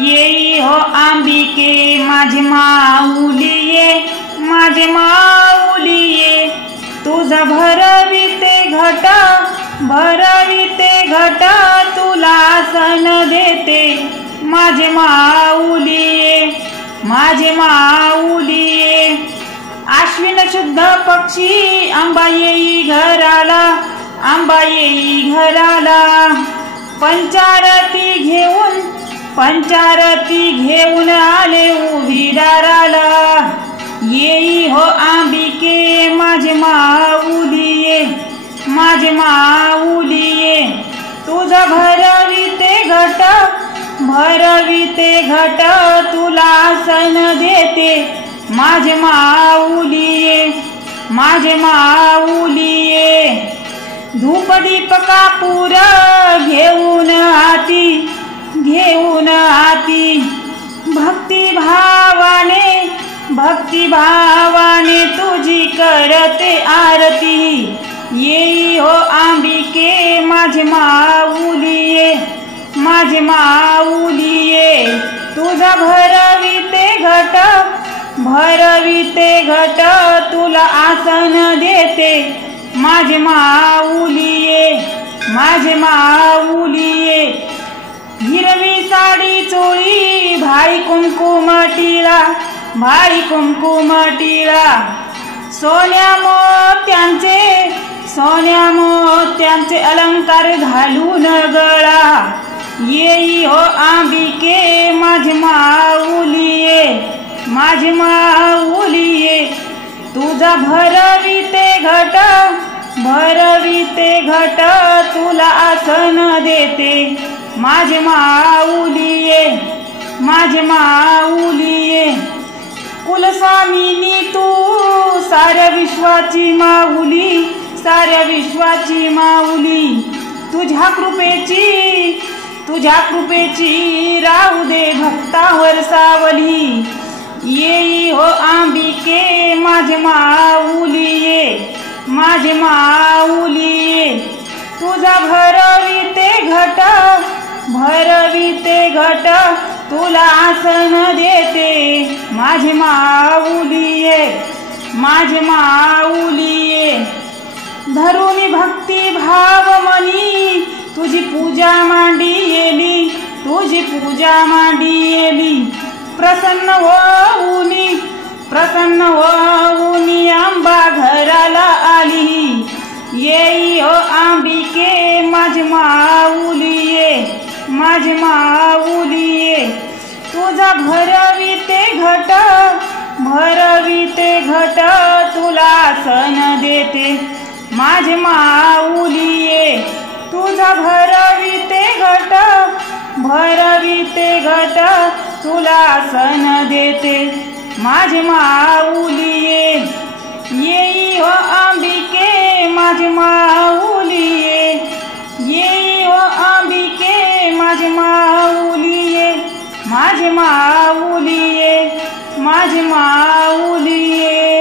येई हो अंबिके माझी माऊली ये, माझी माऊली ये, तुझा भरविते घट, भरविते घट, तुला सण देते माझी माऊली ये, माझी माऊली ये। आश्विन शुद्ध पक्षी आंबा येई घराला, आंबा येई घराला, पंचारती घेऊन, पंचारती घेऊन आले उभी दाराला। येई हो अंबिके माझी माऊली ये, माझी माऊली ये, तुझा भरविते घट, भरविते घट, तुला सण देते माझी माऊली ये, माझी माऊली ये। धूप दीप कापूर घेऊन हाती, घेऊन हाती, भक्ती भावाने, भक्ती भावाने तुझी करते आरती। येई हो अंबिके माझी माऊली ये, माझी माऊली ये, तुझा भरविते घट, भरविते घट, तुला आसन देते माझी माऊली ये, माझी माऊली ये। हिरवी साडी चोळी भाई कुंकुम टिळा, भाई कुंकुम टिळा, सोन्या मोत्यांचे, सोन्या मोत्यांचे अलंकार घालून गळा। येई हो अंबिके माझी माऊली ये, माझी माऊली ये, तुझा भरविते घट, भरविते घट, तुला आसन देते माझी माऊली ये, माझी माऊली ये। कुलस्वामिनी तू साऱ्या विश्वाची माऊली, साऱ्या विश्वाची माऊली, तुझ्या कृपेची, तुझ्या कृपेची राहू दे भक्तावर सावली। येई हो अंबिके माझी माऊली ये, माझी माऊली ये, तुझा भरविते घट, भरविते घट, तुला आसन देते माझी माऊली ये, माझी माऊली ये। धरुनी भक्ती भाव मनी तुझी पूजा मांडी येली, तुझी पूजा मांडी येली, प्रसन्न होऊनी, प्रसन्न होऊनी आंबा घराला आली। येई हो अंबिके माझी माऊली ये, माझी माऊली ये, तुझा भरविते घट, भरविते घट, तुला सण देते माझी माऊली ये, तुझा भरविते घट, भरविते घट, तुला सण देते माझी माऊली ये। येई हो अंबिके माझी माऊली ये, येई हो अंबिके माझी माऊली ये, माझी माऊली ये, माझी माऊली ये।